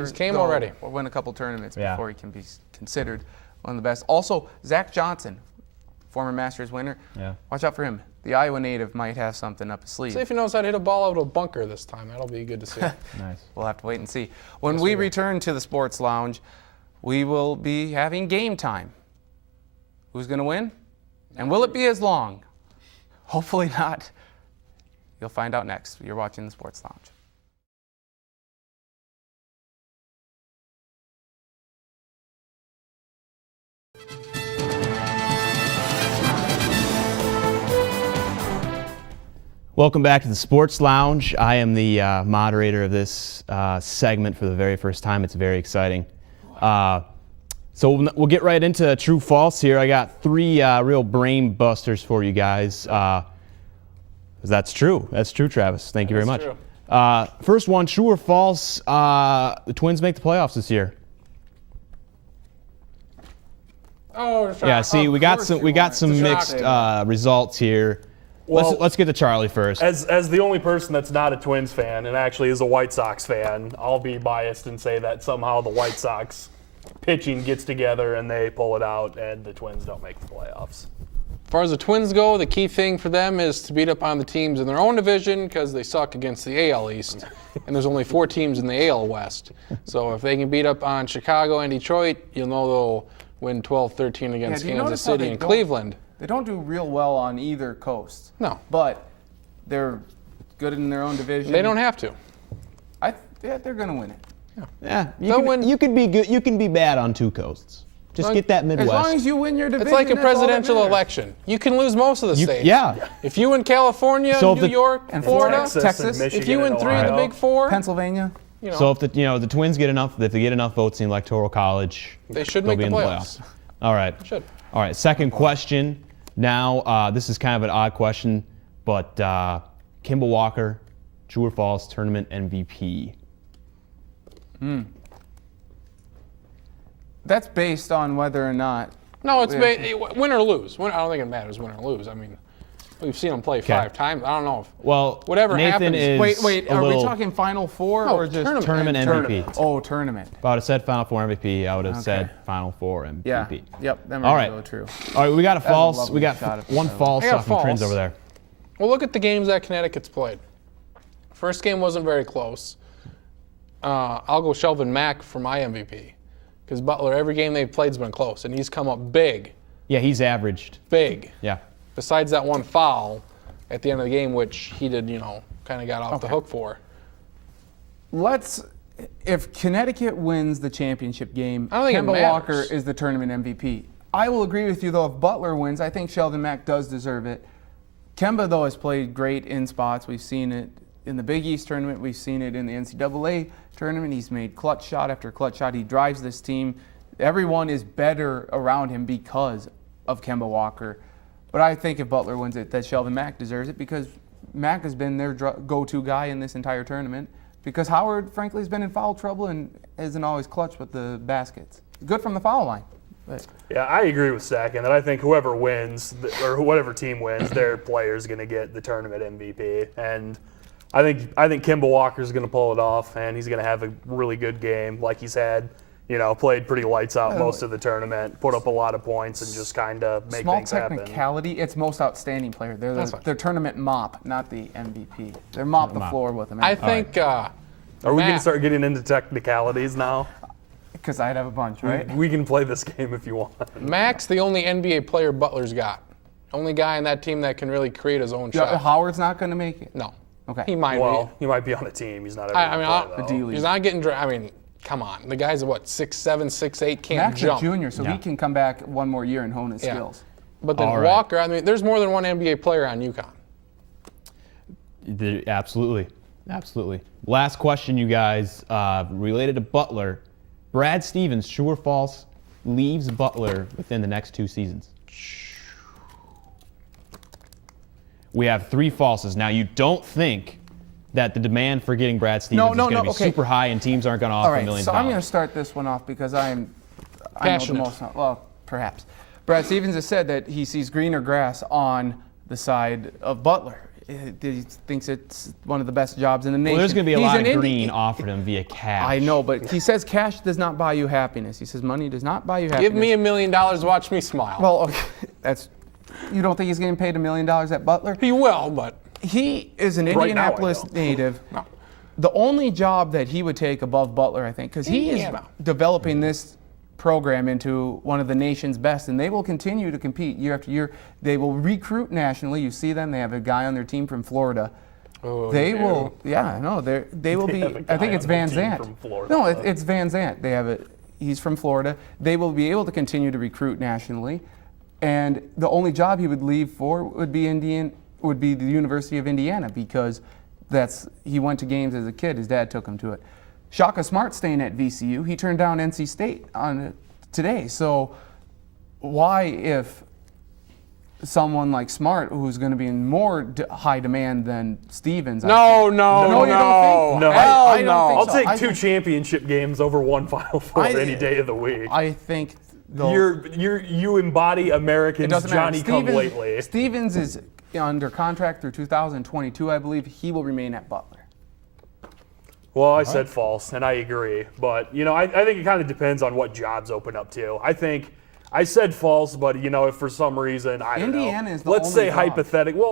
He's came already. Or win a couple tournaments Yeah. before he can be considered one of the best. Also, Zach Johnson, former Masters winner. Yeah. Watch out for him. The Iowa native might have something up his sleeve. See if he knows how to hit a ball out of a bunker this time. That'll be good to see. Nice. We'll have to wait and see. When we return to the Sports Lounge, we will be having game time. Who's going to win? And will it be as long? Hopefully not. You'll find out next. You're watching the Sports Lounge. Welcome back to the Sports Lounge. I am the moderator of this segment for the very first time. It's very exciting. So we'll get right into true false here. I got three real brain busters for you guys. That's true. That's true, Travis. Thank you very much. First one, true or false, the Twins make the playoffs this year? Oh, Yeah, see, we got some mixed results here. Well, Let's get to Charlie first. As the only person that's not a Twins fan and actually is a White Sox fan, I'll be biased and say that somehow the White Sox pitching gets together and they pull it out and the Twins don't make the playoffs. As far as the Twins go, the key thing for them is to beat up on the teams in their own division because they suck against the AL East, and there's only 4 teams in the AL West. So if they can beat up on Chicago and Detroit, you'll know they'll win 12-13 against Kansas City and Cleveland. They don't do real well on either coast. No. But they're good in their own division. They don't have to. Yeah, they're going to win it. Yeah, you could be good. You can be bad on two coasts. Just get that Midwest. As long as you win your division. It's like a that's all that presidential matters. election. You can lose most of the states. Yeah. If you win California, So if New the- York, and Florida, Texas, and if you win Michigan 3 of and the Ohio. big 4, Pennsylvania. you know, So if the Twins get enough, if they get enough votes in the Electoral College, they should they'll make be the in the playoffs. playoffs. All right. Should. All right. Second question. Now this is kind of an odd question, but Kimball Walker, true or false, tournament MVP. That's based on whether or not. No, it's win or lose. I don't think it matters win or lose. I mean, we've seen them play 5 times. I don't know if Well, whatever Nathan happens. is Wait, a are little, we talking Final Four No, or just tournament. tournament MVP? Oh, tournament. If I would have said Final Four MVP, I would have Okay. said Final Four MVP. Yeah. Yep. That All might right. go true. All right, we got a false. lovely We got shot of one that. false I got a off from Prince false. over there. Well, look at the games that Connecticut's played. First game wasn't very close. I'll go Shelvin Mack for my MVP. Because Butler, every game they've played has been close, and he's come up big. Yeah, he's averaged. Big. Yeah. Besides that one foul at the end of the game, which he did, kind of got off the hook for. If Connecticut wins the championship game, I don't think it Kemba matters. Walker is the tournament MVP. I will agree with you, though, if Butler wins, I think Sheldon Mack does deserve it. Kemba, though, has played great in spots. We've seen it in the Big East tournament. We've seen it in the NCAA tournament. He's made clutch shot after clutch shot. He drives this team. Everyone is better around him because of Kemba Walker. But I think if Butler wins it, that Sheldon Mack deserves it because Mack has been their go-to guy in this entire tournament. Because Howard, frankly, has been in foul trouble and isn't always clutch with the baskets. Good from the foul line. But Yeah, I agree with Stack in that I think whoever wins, or whatever team wins, their player is going to get the tournament MVP. And I think Kimball Walker's going to pull it off, and he's going to have a really good game like he's had. Played pretty lights out most of the tournament, put up a lot of points, and just kind of make small things happen. technicality, it's most outstanding player. They're tournament mop, not the MVP. They're mop the floor with him. I think Are we going to Matt- start getting into technicalities now? Because I'd have a bunch, right? We can play this game if you want. Mack's the only NBA player Butler's got. Only guy in that team that can really create his own Yeah, shot. Howard's not going to make it. No. Okay. He might Well, he might be on a team. He's not ever I mean, gonna play, the though. D-League. he's not getting I mean, come on. The guy's what, 6'7", 6'8", can't Max is a jump. junior, so Yeah. he can come back one more year and hone his Yeah. skills. But then All right. Walker, I mean, there's more than one NBA player on UConn. Absolutely. Absolutely. Last question, you guys, related to Butler. Brad Stevens, true or false, leaves Butler within the next 2 seasons? We have 3 falses. Now, you don't think that the demand for getting Brad Stevens is going to be okay. super high and teams aren't going to All offer right, millions so of I'm going dollars? to start this one off because I know Passionate. the most. Well, perhaps. Brad Stevens has said that he sees greener grass on the side of Butler. He thinks it's one of the best jobs in the nation. Well, there's going to be a He's lot of an green offered him via cash. I know, but he says cash does not buy you happiness. He says money does not buy you happiness. Give me $1 million, watch me smile. Well, okay, you don't think he's getting paid $1 million at Butler? He will, but He is an Right now, I Indianapolis don't. native. no. The only job that he would take above Butler, I think, because he is Indiana. developing this program into one of the nation's best, and they will continue to compete year after year. They will recruit nationally. You see them. They have a guy on their team from Florida. Oh, They no. will, yeah, no, they will They be. have a I guy think it's on their Van team Zant. from Florida. No, it's Van Zant. They have it. He's from Florida. They will be able to continue to recruit nationally, and the only job he would leave for would be the University of Indiana, because he went to games as a kid. His dad took him to it. Shaka Smart staying at VCU. He turned down NC State today. So why, if someone like Smart, who's going to be in more high demand than Stevens? No, you no, don't think? No. Hell I don't no. think I'll so. take I 2 think- championship games over 1 Final Four any day of the week. I think they'll- You embody it Americans doesn't matter. Johnny come lately. Stevens is under contract through 2022, I believe. He will remain at Butler. Well, I said false, and I agree. But, I think it kind of depends on what jobs open up too. I think I said false, but, if for some reason, I don't know. Indiana is the let's only say job.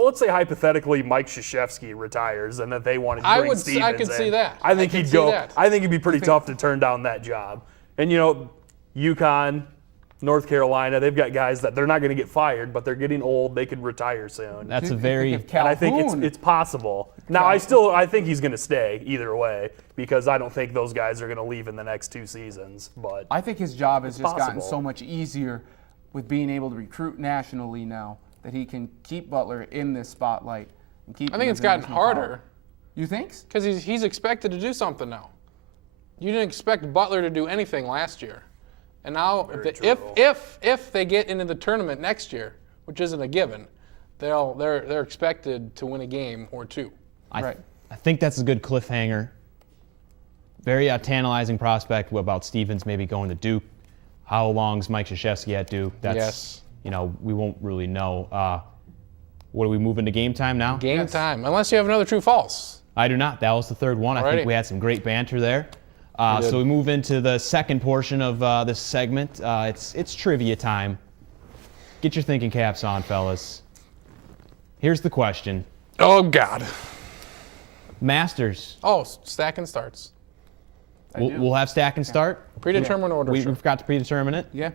let's say hypothetically Mike Krzyzewski retires and that they wanted to bring Stevens I could in. see that. I think I could he'd see go. that. I think it'd be pretty tough to turn down that job. And, UConn, North Carolina, they've got guys that they're not going to get fired, but they're getting old. They could retire soon. That's a very. If And I think Calhoun- it's possible. Now, I think he's going to stay either way because I don't think those guys are going to leave in the next 2 seasons. But I think his job has just gotten possible. so much easier with being able to recruit nationally now that he can keep Butler in this spotlight and keep. I him think as it's a gotten national power. harder You think? because he's expected to do something now. You didn't expect Butler to do anything last year, and now if they get into the tournament next year, which isn't a given, they're expected to win a game or 2. Right. I think that's a good cliffhanger. Very tantalizing prospect about Stevens maybe going to Duke. How long's Mike Krzyzewski at Duke? That's, Yes. We won't really know. What are we moving to game time now? Game time, unless you have another true false. I do not. That was the third one. I Alrighty. think we had some great banter there. did. So we move into the second portion of this segment. It's trivia time. Get your thinking caps on, fellas. Here's the question. Oh God. Masters. Oh, stack and starts. We'll have stack and start. Predetermined order. sure. We've got to predetermine it. Yeah.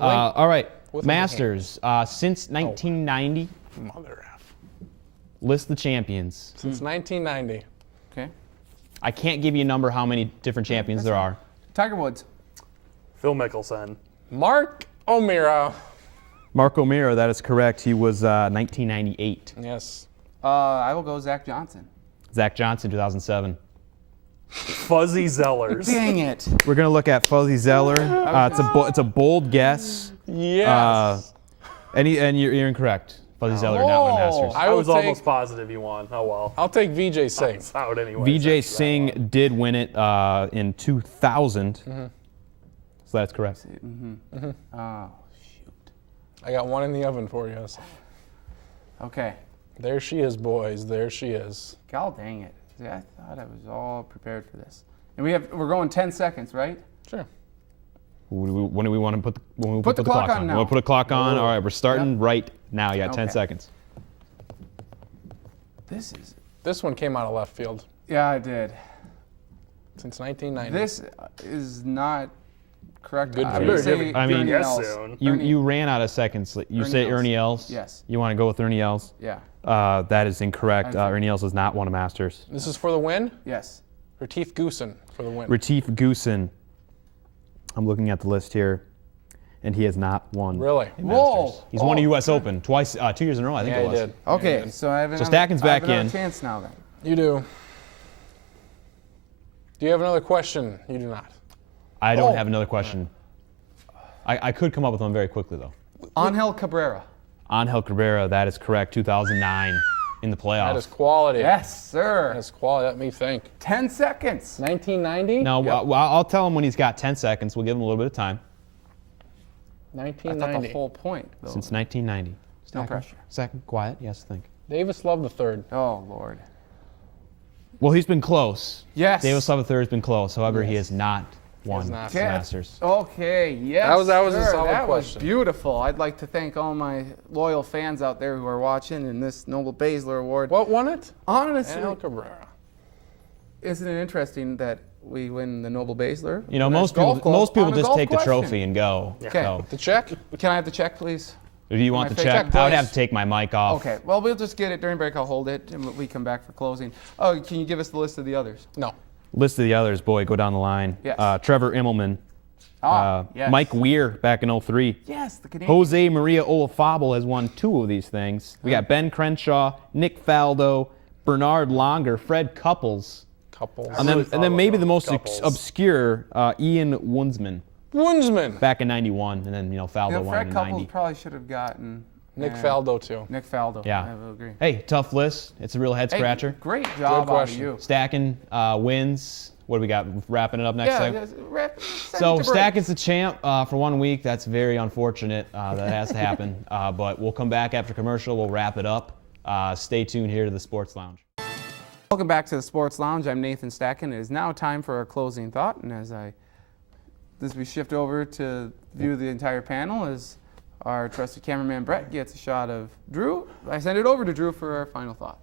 All right. With Masters. Since 1990, Mother F. list the champions. Since 1990. Okay. I can't give you a number how many different champions there are. Tiger Woods. Phil Mickelson. Mark O'Meara. Mark O'Meara, that is correct. He was 1998. Yes. I will go Zach Johnson. Zach Johnson, 2007. Fuzzy Zellers. Dang it. We're going to look at Fuzzy Zeller. It's a bold guess. Yes. And you're incorrect. Fuzzy Zeller did not win Masters. I would was take- almost positive he won. Oh well. I'll take VJ Singh. It's out anyway. VJ Singh did win it in 2000. So that's correct. Oh, shoot. I got one in the oven for you. Okay. There she is, boys. There she is. God dang it. See, I thought I was all prepared for this. And we're going 10 seconds, right? Sure. When do we want to put the clock clock on on? now. We'll put a clock on. All right, we're starting right now. You got 10 Okay. seconds. This one came out of left field. Yeah, I did. Since 1990. This is not correct. Good I'm for gonna you. say I mean- Ernie Guess Els. soon. You ran out of seconds. You say Els. Ernie Els. Yes. You want to go with Ernie Els? Yeah. That is incorrect. I think- Ernie Els has not won a Masters. This is for the win. Yes. Retief Goosen for the win. Retief Goosen. I'm looking at the list here, and he has not won. Really? a Whoa. Masters. He's won a U.S. Open twice, 2 years in a row. I think Yeah, it he was. did. Okay, Yeah, he did. so I have another, Stacken's I have back another in. chance now then. You do. Do you have another question? You do not. I don't Oh. have another question. I could come up with one very quickly though. Angel Cabrera. Angel Cabrera, that is correct. 2009 in the playoffs. That is quality. Yes, sir. That is quality. Let me think. 10 seconds. 1990? No, well, I'll tell him when he's got 10 seconds. We'll give him a little bit of time. I thought 1990. the whole point, though. Since 1990. No pressure. Second, quiet. Yes, think. Davis Love III. Oh, Lord. Well, he's been close. Yes. Davis Love III has been close. However, he has not won not. the Masters. Okay, yes. That was a sir. solid That question. was beautiful. I'd like to thank all my loyal fans out there who are watching in this Noble Baszler Award. What won it? Honestly, Al Cabrera. isn't it interesting that we win the Noble Baszler? You know, for most this golf people club most people on a just golf take the question? trophy and go. Okay. So, The check? Can I have the check, please? do you want My the fake check? check, I would please. have to take my mic off. Okay, well, we'll just get it during break. I'll hold it, and we come back for closing. Oh, can you give us the list of the others? No. List of the others, boy, go down the line. Yes. Trevor Immelman. Yes. Mike Weir back in 03. Yes, the Canadian. Jose Maria Olafable has won 2 of these things. We got Ben Crenshaw, Nick Faldo, Bernard Longer, Fred Couples, Couples. and then maybe the most Couples. obscure Ian Wunsman Winsman. back in '91, and then Faldo Yeah, won Fred in Couples '90. probably should have gotten Nick uh, Faldo, too. Nick Faldo. Yeah. I will agree. Hey, tough list. It's a real head Hey, scratcher. great job out of question. you. Stacking wins. What do we got? Wrapping it up next Yeah, time. yes, send So it to break. Stacken's the champ for 1 week. That's very unfortunate. That has to happen. But we'll come back after commercial. We'll wrap it up. Stay tuned here to the Sports Lounge. Welcome back to the Sports Lounge. I'm Nathan Stacken. It is now time for our closing thought, and as we shift over to view the entire panel, as our trusted cameraman Brett gets a shot of Drew, I send it over to Drew for our final thought.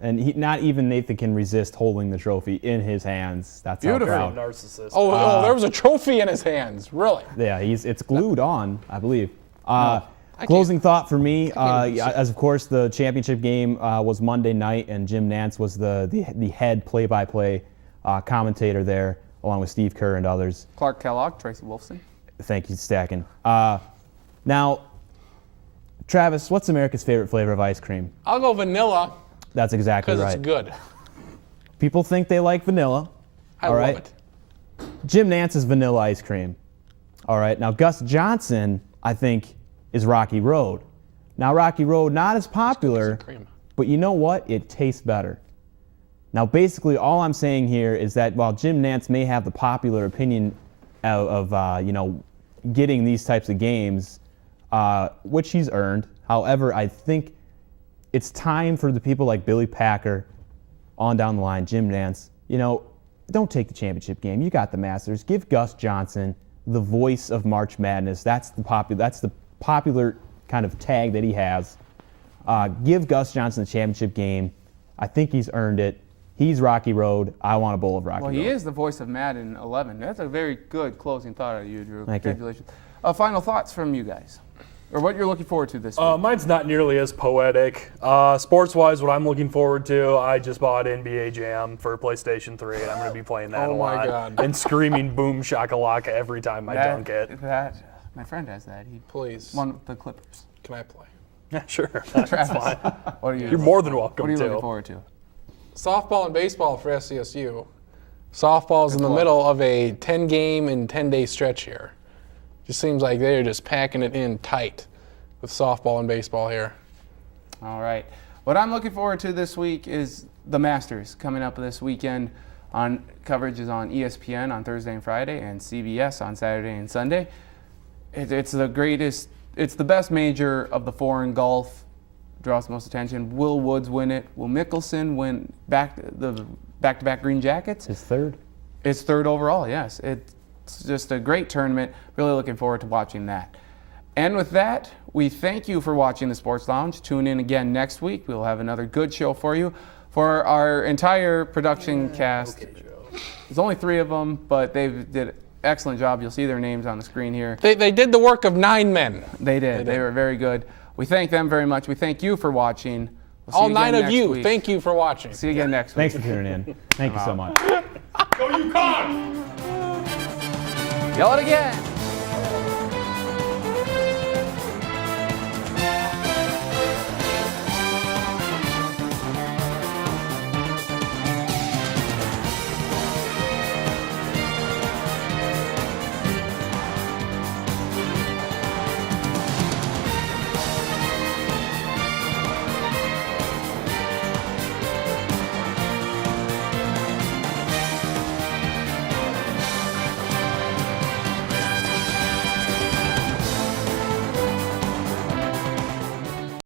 And not even Nathan can resist holding the trophy in his hands. That's Beautiful. how Very proud. narcissist. Oh, there was a trophy in his hands. Really? Yeah, it's glued on, I believe. can't- Closing thought for me, as of course the championship game was Monday night, and Jim Nantz was the head play-by-play commentator there, along with Steve Kerr and others. Clark Kellogg, Tracy Wolfson. Thank you, Stacking. Now, Travis, what's America's favorite flavor of ice cream? I'll go vanilla That's exactly because right. it's good. People think they like vanilla. I all love right? it. Jim Nantz is vanilla ice cream. All right. Now, Gus Johnson, I think, is Rocky Road. Now, Rocky Road, not as popular, Cream. but you know what? It tastes better. Now, basically, all I'm saying here is that while Jim Nantz may have the popular opinion of getting these types of games, which he's earned, however, I think it's time for the people like Billy Packer, on down the line, Jim Nantz, don't take the championship game. You got the Masters. Give Gus Johnson the voice of March Madness. That's the popular kind of tag that he has. Give Gus Johnson the championship game. I think he's earned it. He's Rocky Road. I want a bowl of Rocky Well, Road. he is the voice of Madden 11. That's a very good closing thought out of you, Drew. Thank you. Congratulations. Final thoughts from you guys, or what you're looking forward to this week. Mine's not nearly as poetic. Sports-wise, what I'm looking forward to, I just bought NBA Jam for PlayStation 3, and I'm going to be playing that Oh a my lot. God. And screaming boom shakalaka every time I dunk it. My friend has that. He Please. won with the Clippers. Can I play? Yeah, sure. That's fine. What are you? You're more than welcome What are you to. looking forward to? Softball and baseball for SCSU. Softball's in the middle of a 10-game and 10-day stretch here. Just seems like they're just packing it in tight with softball and baseball here. All right. What I'm looking forward to this week is the Masters coming up this weekend. Coverage is on ESPN on Thursday and Friday, and CBS on Saturday and Sunday. It's the greatest. It's the best major of the four in golf. Draws the most attention. Will Woods win it? Will Mickelson win the back-to-back green jackets? His third. It's third overall, yes. It's just a great tournament. Really looking forward to watching that. And with that, we thank you for watching the Sports Lounge. Tune in again next week. We'll have another good show for you. For our entire production cast, there's only 3 of them, but they did an excellent job. You'll see their names on the screen here. They did the work of 9 men. They did. They were very good. We thank them very much. We thank you for watching. We'll see All you 9 again of next you, week. thank you for watching. See you again next week. Thanks for tuning in. Thank you so much. Yell it again.